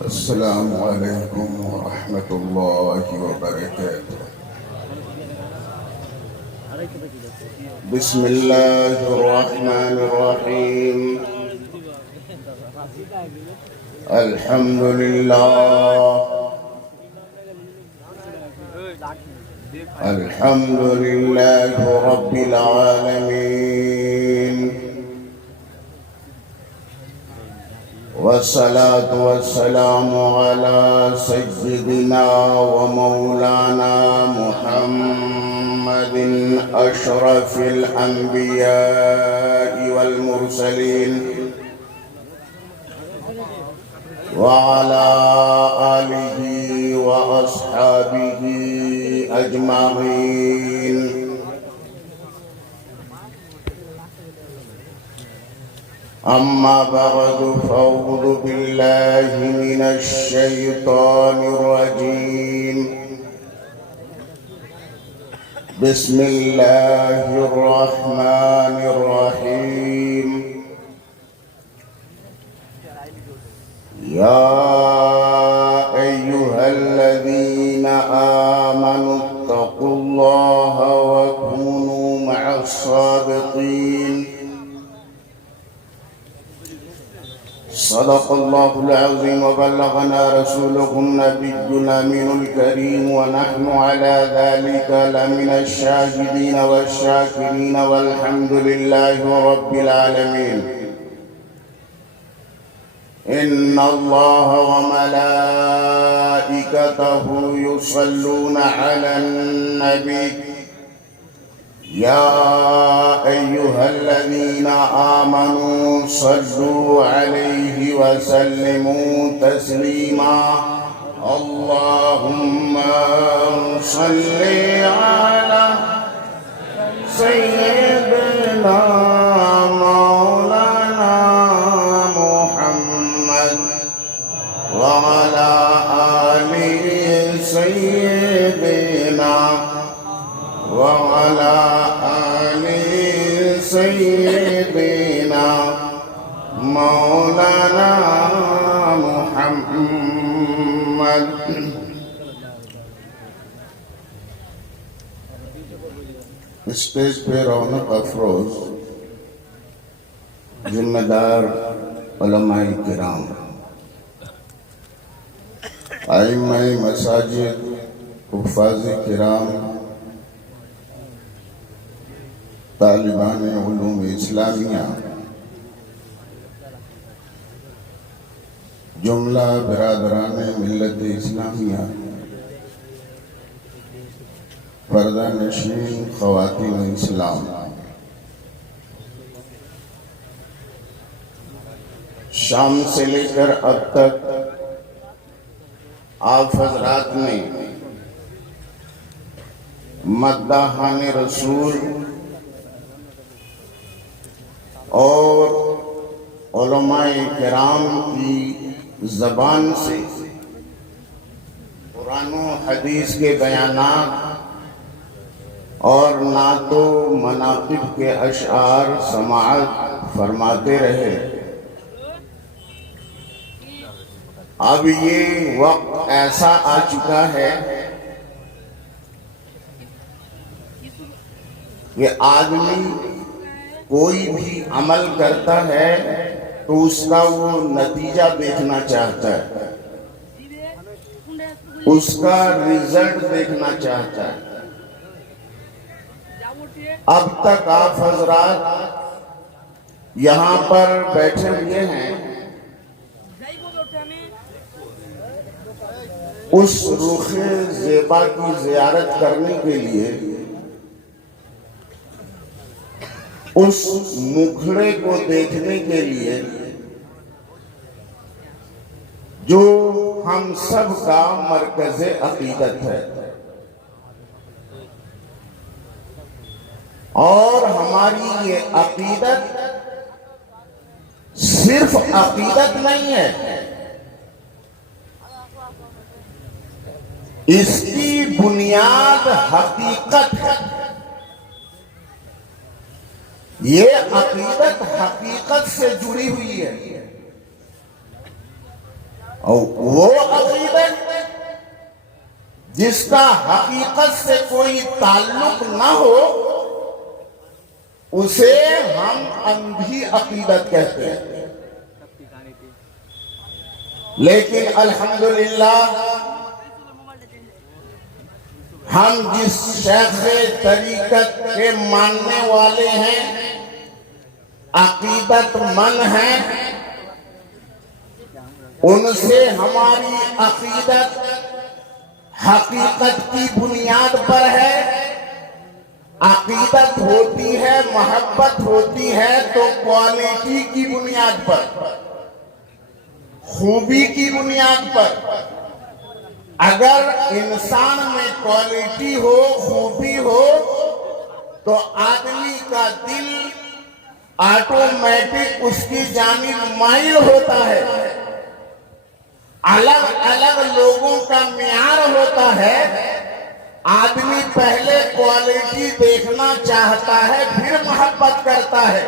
السلام علیکم ورحمۃ اللہ وبرکاتہ۔ بسم اللہ الرحمن الرحیم۔ الحمد للہ الحمد للہ رب العالمین، والصلاة والسلام على سيدنا ومولانا محمد أشرف الأنبياء والمرسلين، وعلى آله وأصحابه أجمعين۔ أما بعد فأعوذ بالله من الشيطان الرجيم، بسم الله الرحمن الرحيم۔ يا أيها الذين آمنوا اتقوا الله وكونوا مع الصادقين، صدق الله العظيم وبلغنا رسوله النبي الأمين الكريم، ونحن على ذلك لمن الشاهدين والشاكرين، والحمد لله رب العالمين۔ إن الله وملائكته يصلون على النبي، يا أيها الذين آمنوا صلوا عليه وسلموا تسليما، اللهم صل على سيدنا مولانا محمد وعلى آل سيدنا وعلى آل سيدنا مولانا محمد۔ اسٹیج پہ رونق افروز ذمہ دار علماء کرام، ائمہ مساجد، حفاظ کرام، طالبان علوم اسلامیہ، جملہ برادران ملت اسلامیہ، پردہ نشین خواتین اسلام، شام سے لے کر اب تک آپ حضرات نے مداحان رسول اور علماء کرام کی زبان سے قرآن و حدیث کے بیانات اور نعت و مناقب کے اشعار سماعت فرماتے رہے۔ اب یہ وقت ایسا آ چکا ہے کہ آدمی کوئی بھی عمل کرتا ہے تو اس کا وہ نتیجہ دیکھنا چاہتا ہے، اس کا رزلٹ دیکھنا چاہتا ہے۔ اب تک آپ حضرات یہاں پر بیٹھے ہوئے ہیں، اس رخ زیبا کی زیارت کرنے کے لیے، اس مکھڑے کو دیکھنے کے لیے جو ہم سب کا مرکز عقیدت ہے۔ اور ہماری یہ عقیدت صرف عقیدت نہیں ہے، اس کی بنیاد حقیقت ہے۔ یہ عقیدت حقیقت سے جڑی ہوئی ہے، اور وہ عقیدت جس کا حقیقت سے کوئی تعلق نہ ہو اسے ہم اندھی عقیدت کہتے ہیں۔ لیکن الحمدللہ ہم جس شیخ طریقت کے ماننے والے ہیں، عقیدت مند ہیں، ان سے ہماری عقیدت حقیقت کی بنیاد پر ہے۔ عقیدت ہوتی ہے، محبت ہوتی ہے تو کوالٹی کی بنیاد پر، خوبی کی بنیاد پر۔ اگر انسان میں کوالٹی ہو، خوبی ہو، تو آدمی کا دل آٹومیٹک اس کی جانب مائل ہوتا ہے۔ الگ الگ لوگوں کا معیار ہوتا ہے، آدمی پہلے کوالٹی دیکھنا چاہتا ہے پھر محبت کرتا ہے،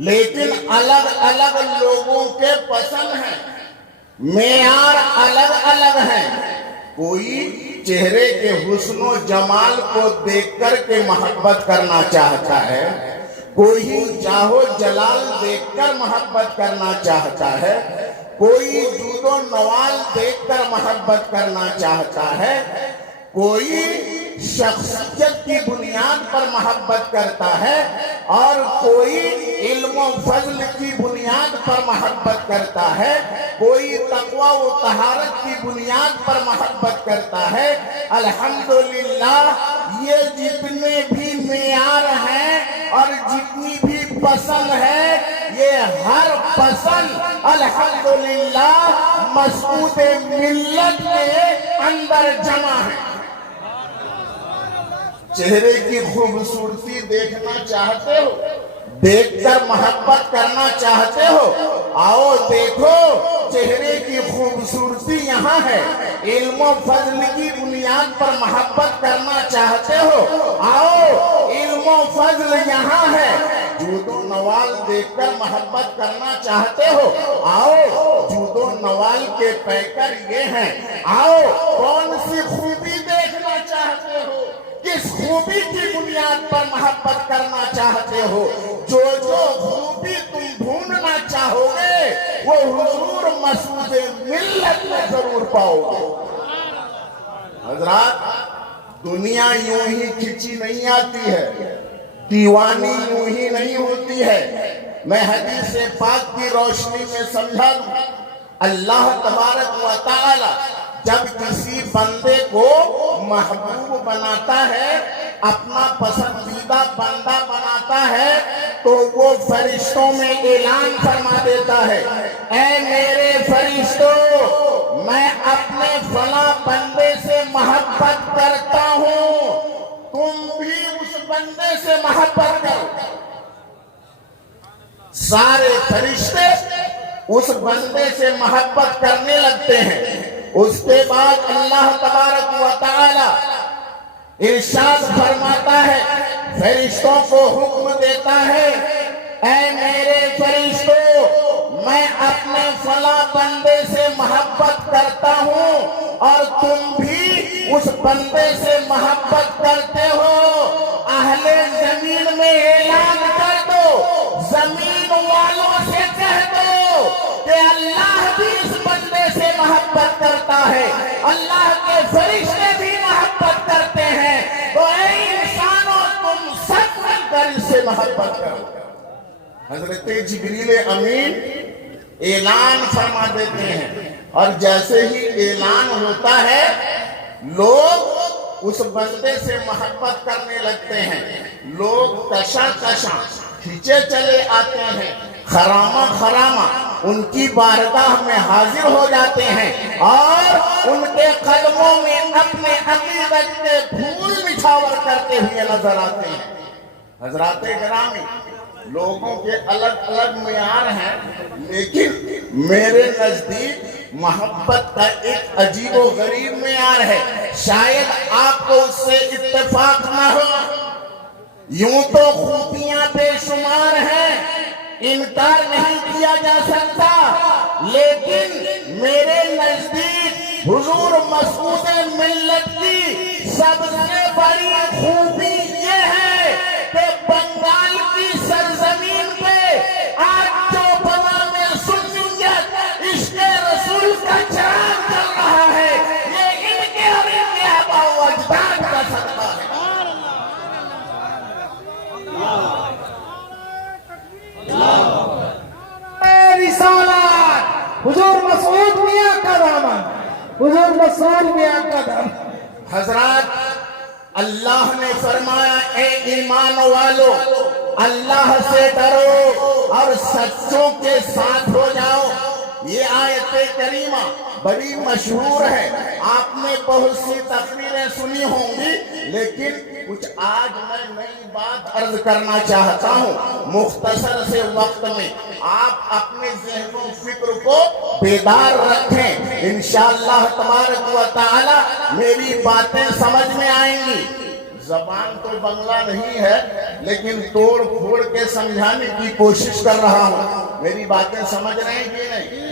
لیکن الگ الگ لوگوں کے پسند ہیں، معیار الگ الگ ہیں۔ کوئی چہرے کے حسن و جمال کو دیکھ کر کے محبت کرنا چاہتا ہے، کوئی جاہ و جلال دیکھ کر محبت کرنا چاہتا ہے، کوئی جود و نوال دیکھ کر محبت کرنا چاہتا ہے، کوئی شخصیت کی بنیاد پر محبت کرتا ہے، اور کوئی علم و فضل کی بنیاد پر محبت کرتا ہے، کوئی تقوی و طہارت کی بنیاد پر محبت کرتا ہے۔ الحمدللہ یہ جتنے بھی معیار ہیں اور جتنی بھی پسند ہے، یہ ہر پسند الحمدللہ مسعود ملت کے اندر جمع ہے۔ چہرے کی خوبصورتی دیکھنا چاہتے ہو، دیکھ کر محبت کرنا چاہتے ہو، آؤ دیکھو چہرے کی خوبصورتی یہاں ہے۔ علم و فضل کی بنیاد پر محبت کرنا چاہتے ہو، آؤ علم و فضل یہاں ہے۔ جود و نوال دیکھ کر محبت کرنا چاہتے ہو، آؤ جود و نوال کے پیکر یہ ہیں۔ آؤ کون سی خوبی دیکھنا چاہتے ہو، کس خوبی کی بنیاد پر محبت کرنا چاہتے ہو، جو خوبی تم ڈھونڈنا چاہو گے وہ حضور مسعود ملت میں ضرور پاؤ گے۔ حضرات، دنیا یوں ہی کھچی نہیں آتی ہے، دیوانی یوں ہی نہیں ہوتی ہے۔ میں حدیث پاک کی روشنی میں سمجھا دوں، اللہ تبارک و تعالی جب کسی بندے کو محبوب بناتا ہے، اپنا پسندیدہ بندہ بناتا ہے، تو وہ فرشتوں میں اعلان فرما دیتا ہے، اے میرے فرشتوں، میں اپنے فلاں بندے سے محبت کرتا ہوں، تم بھی اس بندے سے محبت کرو۔ سارے فرشتے اس بندے سے محبت کرنے لگتے ہیں۔ اس کے بعد اللہ تبارک و تعالی ارشاد فرماتا ہے، فرشتوں کو حکم دیتا ہے، اے میرے فرشتوں، میں اپنے فلاں بندے سے محبت کرتا ہوں اور تم بھی اس بندے سے محبت کرتے ہو۔ اہل زمین میں اعلان کر دو، زمین والوں سے کہہ دو کہ اللہ بھی اس بندے سے محبت کرتا ہے، اللہ کے فرشتے بھی محبت کرتے ہیں، تو اے انسانوں تم سب مل کر اس سے محبت کرو۔ حضرت جبریل امین اعلان فرما دیتے ہیں، اور جیسے ہی اعلان ہوتا ہے لوگ اس بندے سے محبت کرنے لگتے ہیں، لوگ کشاں کشاں کھینچے چلے آتے ہیں، خرامہ خرامہ ان کی بارگاہ میں حاضر ہو جاتے ہیں، اور ان کے قدموں میں اپنے عقیدت کے پھول نچھاور کرتے ہوئے نظر آتے ہیں۔ حضرات گرامی، لوگوں کے الگ الگ معیار ہیں، لیکن میرے نزدیک محبت کا ایک عجیب و غریب معیار ہے، شاید آپ کو اس سے اتفاق نہ ہو۔ یوں تو خوبیاں بے شمار ہیں، انکار نہیں کیا جا سکتا، لیکن میرے نزدیک حضور مسعود ملت کی سب سے بڑی خوبی یہ ہے کہ بنگال کی سرزمین پہ آج جو بنا میں سنیت عشق رسول کا چراغ چل رہا ہے، یہ ان کے اور ان کے آباء و اجداد کا صدقہ ہے۔ رسالت حضور مسعود میاں کا دامن، حضور مسعود میاں کا دامن۔ حضرات، اللہ نے فرمایا اے ایمان والو اللہ سے ڈرو اور سچوں کے ساتھ ہو جاؤ۔ یہ آیت کریمہ بڑی مشہور ہے، آپ نے بہت سی تقریریں سنی ہوں گی، لیکن کچھ آج میں نئی بات عرض کرنا چاہتا ہوں مختصر سے وقت میں۔ آپ اپنے ذہن و فکر کو بیدار رکھیں، انشاءاللہ تبارک و تعالی میری باتیں سمجھ میں آئیں گی۔ زبان تو بنگلہ نہیں ہے، لیکن توڑ پھوڑ کے سمجھانے کی کوشش کر رہا ہوں۔ میری باتیں سمجھ رہے ہیں کہ نہیں؟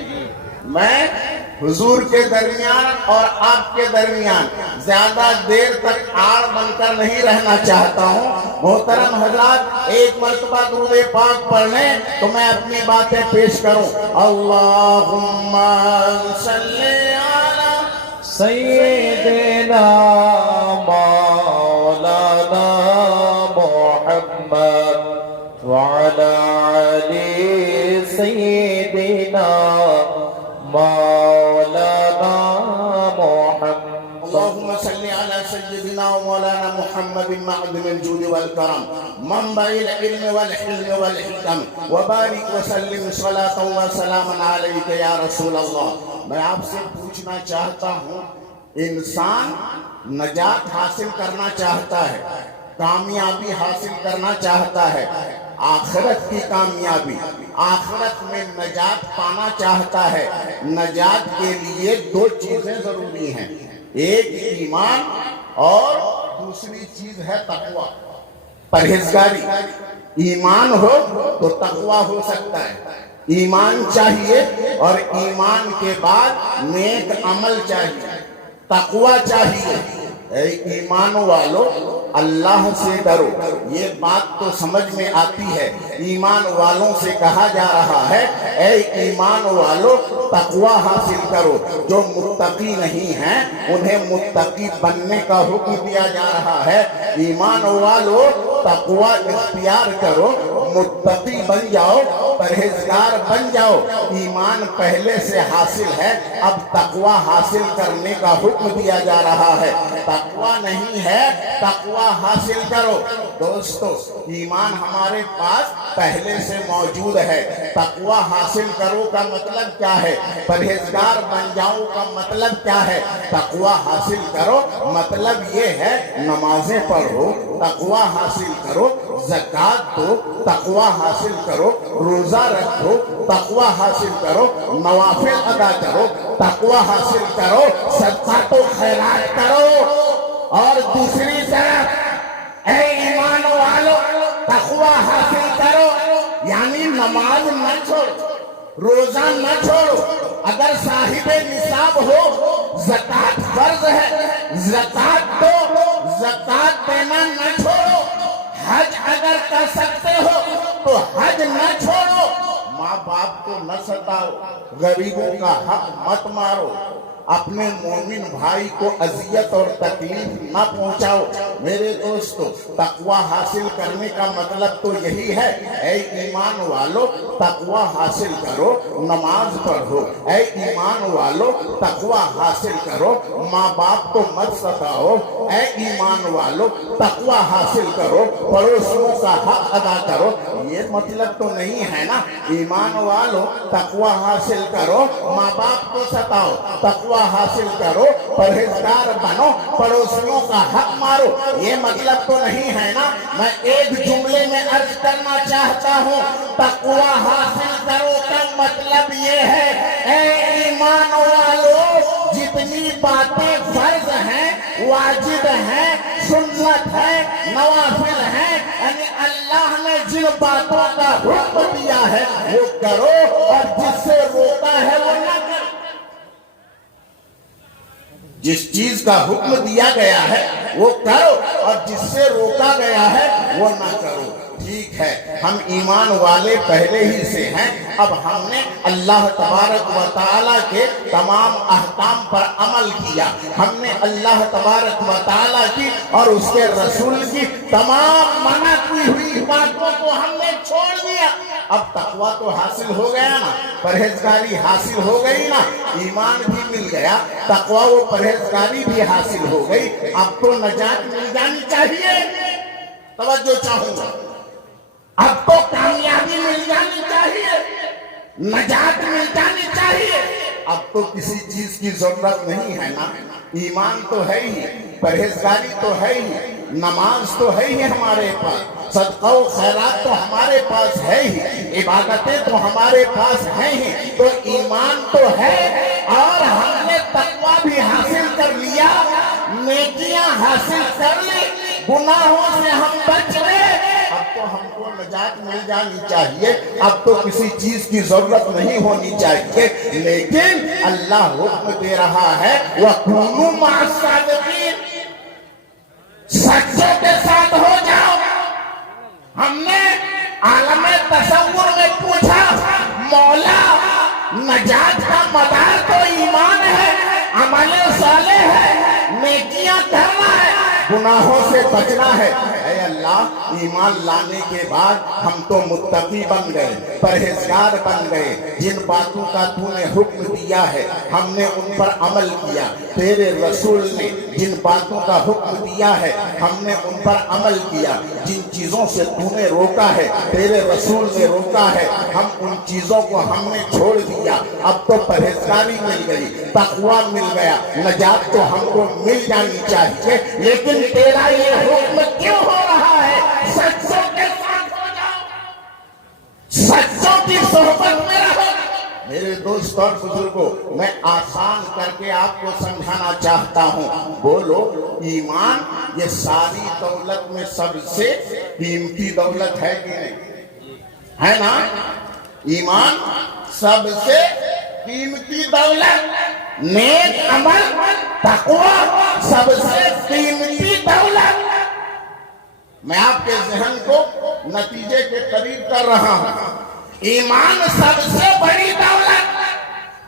میں حضور کے درمیان اور آپ کے درمیان زیادہ دیر تک آڑ بن کر نہیں رہنا چاہتا ہوں۔ محترم حضرات، ایک مرتبہ درود پاک پڑھ لیں تو میں اپنی باتیں پیش کروں۔ اللہم صلی علی سیدنا مولانا محمد وعلی علی سیدنا مولانا محمد۔ اللهم صل على سيدنا ومولانا محمد معدن الجود والكرم منبع العلم والحلم والحكم وبارك وسلم صلاة وسلاما عليك يا رسول اللہ۔ میں آپ سے پوچھنا چاہتا ہوں، انسان نجات حاصل کرنا چاہتا ہے، کامیابی حاصل کرنا چاہتا ہے، آخرت کی کامیابی، آخرت میں نجات پانا چاہتا ہے۔ نجات کے لیے دو چیزیں ضروری ہیں، ایک ایمان اور دوسری چیز ہے تقوی، پرہیزگاری۔ ایمان ہو تو تقوی ہو سکتا ہے، ایمان چاہیے اور ایمان کے بعد نیک عمل چاہیے، تقوی چاہیے۔ اے ایمان والو اللہ سے ڈرو، یہ بات تو سمجھ میں آتی ہے، ایمان والوں سے کہا جا رہا ہے اے ایمان والو تقوی حاصل کرو۔ جو متقی نہیں ہیں انہیں متقی بننے کا حکم دیا جا رہا ہے۔ ایمان والو تقوی اختیار کرو، متقی بن جاؤ، پرہیزگار بن جاؤ۔ ایمان پہلے سے حاصل ہے، اب تقوی حاصل کرنے کا حکم دیا جا رہا ہے۔ تقوی نہیں ہے، تقوی حاصل کرو۔ دوستو، ایمان ہمارے پاس پہلے سے موجود ہے، تقوی حاصل کرو کا مطلب کیا ہے؟ پرہیزگار بن جاؤ کا مطلب کیا ہے؟ تقوی حاصل کرو مطلب یہ ہے نمازیں پڑھو، تقوی حاصل کرو، زکوٰۃ دو، تقوی حاصل کرو، روزہ رکھو، تقوی حاصل کرو، نوافل ادا کرو، تقوی حاصل کرو، صدقات و خیرات کرو۔ اور دوسری طرف اے ایمان والو تقوی حاصل کرو، یعنی نماز نہ چھوڑو، روزہ نہ چھوڑو، اگر صاحب نصاب ہو زکوٰۃ فرض ہے، زکوٰۃ دو، زکوٰۃ دینا نہ چھوڑو، حج اگر کر سکتے ہو تو حج نہ چھوڑو، ماں باپ کو نہ ستاؤ، غریبوں کا حق مت مارو، اپنے مومن بھائی کو اذیت اور تکلیف نہ پہنچاؤ۔ میرے دوستو، تقوی حاصل کرنے کا مطلب تو یہی ہے، اے ایمان والو تقوی حاصل کرو، نماز پڑھو، اے ایمان والو تقوی حاصل کرو، ماں باپ کو مت ستاؤ، اے ایمان والو تقوی حاصل کرو، پڑوسیوں کا حق ادا کرو۔ یہ مطلب تو نہیں ہے نا ایمان والو تقوی حاصل کرو ماں باپ کو ستاؤ تقوی حاصل کرو پرہیزگار بنو پڑوسیوں کا حق مارو یہ مطلب تو نہیں ہے نا میں ایک جملے میں عرض کرنا چاہتا ہوں تقوی حاصل کرو کا مطلب یہ ہے اے ایمان والو جتنی باتیں فرض ہیں واجب ہیں سنت ہے نوافل ہیں یعنی اللہ نے جن باتوں کا حکم دیا ہے وہ کرو اور جس سے روکا ہے وہ نہ کرو جس چیز کا حکم دیا گیا ہے وہ کرو اور جس سے روکا گیا ہے وہ نہ کرو ٹھیک ہے ہم ایمان والے پہلے ہی سے ہیں اب ہم نے اللہ تبارک و تعالیٰ کے تمام احکام پر عمل کیا ہم نے اللہ تبارک و تعالیٰ کی اور اس کے رسول کی تمام منع کی ہوئی باتوں کو ہم نے چھوڑ دیا اب تقویٰ تو حاصل ہو گیا نا پرہیزگاری حاصل ہو گئی نا ایمان بھی مل گیا تقویٰ و پرہیزگاری بھی حاصل ہو گئی اب تو نجات مل جانی چاہیے توجہ چاہوں گا اب تو کامیابی مل جانی چاہیے نجات مل جانی چاہیے اب تو کسی چیز کی ضرورت نہیں ہے نا ایمان تو ہے ہی پرہیزگاری تو ہے ہی نماز تو ہے ہی ہمارے پاس صدقہ و خیرات تو ہمارے پاس ہے ہی عبادتیں تو ہمارے پاس ہیں ہی تو ایمان تو ہے اور ہم نے تقویٰ بھی حاصل کر لیا نیکیاں حاصل کر لی گناہوں سے ہم بچ گئے اب تو ہم کو نجات مل جانی چاہیے اب تو کسی چیز کی ضرورت نہیں ہونی چاہیے لیکن اللہ حکم دے رہا ہے وَكُونُوا مَعَ الصَّادِقِينَ سچوں کے ساتھ ہو جاؤ ہم نے عالم تصور میں پوچھا مولا نجات کا مدار تو ایمان ہے عمل صالح ہے نیکیاں کرنا ہے گناہوں سے بچنا ہے اے اللہ ایمان لانے کے بعد ہم تو متقی بن گئے پرہیزگار بن گئے جن باتوں کا تو نے حکم دیا ہے ہم نے ان پر عمل کیا تیرے رسول نے جن باتوں کا حکم دیا ہے ہم نے ان پر عمل کیا جن چیزوں سے تو نے روکا ہے تیرے رسول نے روکا ہے ہم ان چیزوں کو ہم نے چھوڑ دیا اب تو پرہیزگاری مل گئی تقویٰ مل گیا نجات تو ہم کو مل جانی چاہیے لیکن تیرا یہ حکم کیوں ہو رہا ہے سچوں کے ساتھ ہو جاؤ سچوں کی صحبت میں رہو میرے دوست اور بزرگوں میں آسان کر کے آپ کو سمجھانا چاہتا ہوں بولو ایمان یہ ساری دولت میں سب سے قیمتی دولت ہے کہ نہیں ہے نا ایمان سب سے قیمتی دولت نیک عمل تقویٰ سب سے قیمتی دولت میں آپ کے ذہن کو نتیجے کے قریب کر رہا ہوں ایمان سب سے بڑی دولت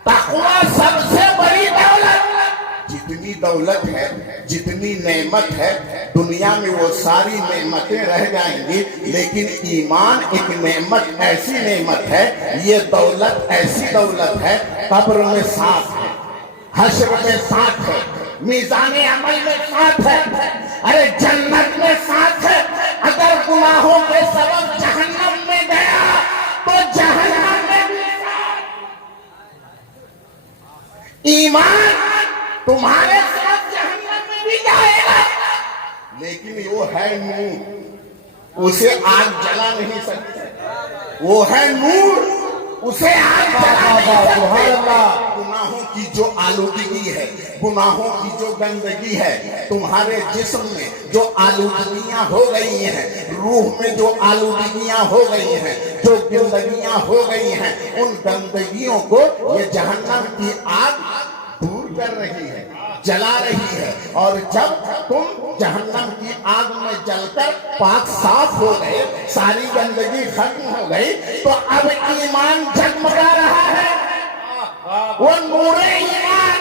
تقویٰ سب سے بڑی دولت جتنی دولت ہے جتنی نعمت ہے دنیا میں وہ ساری نعمتیں رہ جائیں گی لیکن ایمان ایک نعمت ایسی نعمت ہے یہ دولت ایسی دولت ہے قبر میں ساتھ ہے حشر میں ساتھ ہے میزان عمل میں ساتھ ہے ارے جنت میں ساتھ ہے اگر گناہوں کے سبب جہنم میں گیا تو جہنم میں بھی ساتھ ایمان تمہارے ساتھ جہنم میں بھی جائے گا لیکن وہ ہے نور اسے آگ جلا نہیں سکتی وہ ہے نور اسے آگ جلا نہیں سکتی گناہوں کی جو آلودگی ہے گناہوں کی جو گندگی ہے تمہارے جسم میں جو آلودگیاں ہو گئی ہیں روح میں جو آلودگیاں ہو گئی ہیں جو گندگیاں ہو گئی ہیں ان گندگیوں کو یہ جہنم کی آگ دور کر رہی ہے جلا رہی ہے اور جب تم جہنم کی آگ میں جل کر پاک صاف ہو گئے ساری گندگی ختم ہو گئی تو اب ایمان جگمگا رہا ہے وہ نور ایمان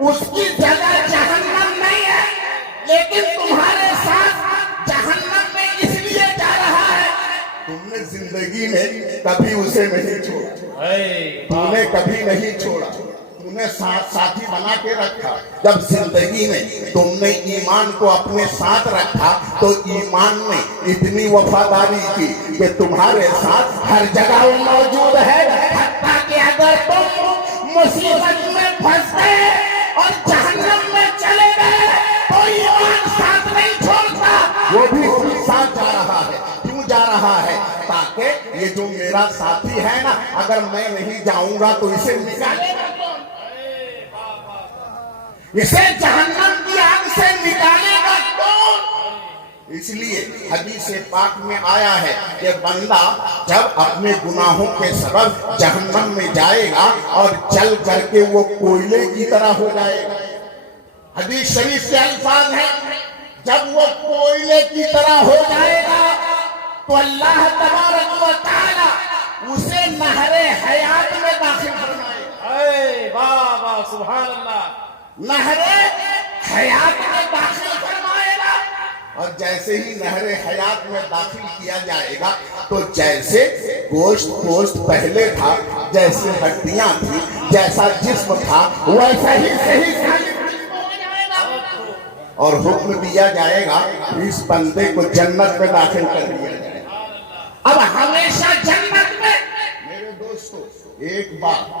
اس کی جگہ جہنم نہیں ہے لیکن تمہارے ساتھ جہنم میں اس لیے جا رہا ہے تم نے زندگی میں کبھی اسے نہیں چھوڑا تم نے کبھی نہیں چھوڑا تم نے ساتھی بنا کے رکھا جب زندگی میں تم نے ایمان کو اپنے ساتھ رکھا تو ایمان نے اتنی وفاداری کی کہ تمہارے ساتھ ہر جگہ وہ موجود ہے، حتیٰ کہ اگر تم مصیبت میں پھنس گئے اور جہنم میں چلے گئے تو ایمان ساتھ نہیں چھوڑتا، وہ بھی ساتھ جا رہا ہے۔ کیوں جا رہا ہے؟ تاکہ یہ جو میرا ساتھی ہے نا، اگر میں نہیں جاؤں گا تو اسے نکالے گا کون؟ اسے جہنم کی آگ سے نکالے گا کون؟ اس لیے حدیث پاک میں آیا ہے کہ بندہ جب اپنے گناہوں کے سبب جہنم میں جائے گا اور جل کر کے وہ کوئلے کی طرح ہو جائے گا۔ حدیث شریف کے الفاظ ہیں، جب وہ کوئلے کی طرح ہو جائے گا تو اللہ تبارک و تعالی اسے نہر حیات میں داخل فرمائے گا۔ اے واہ واہ سبحان اللہ، نہر حیات میں داخل فرمائے گا، اور جیسے ہی نہر حیات میں داخل کیا جائے گا تو جیسے گوشت پہلے تھا، جیسے ہڈیاں تھی، جیسا جسم تھا، ویسا ہی صحیح ہو جائے گا، اور حکم دیا جائے گا اس بندے کو جنت میں داخل کر دیا جائے گا۔ اب ہمیشہ جنت میں۔ میرے دوستو ایک بات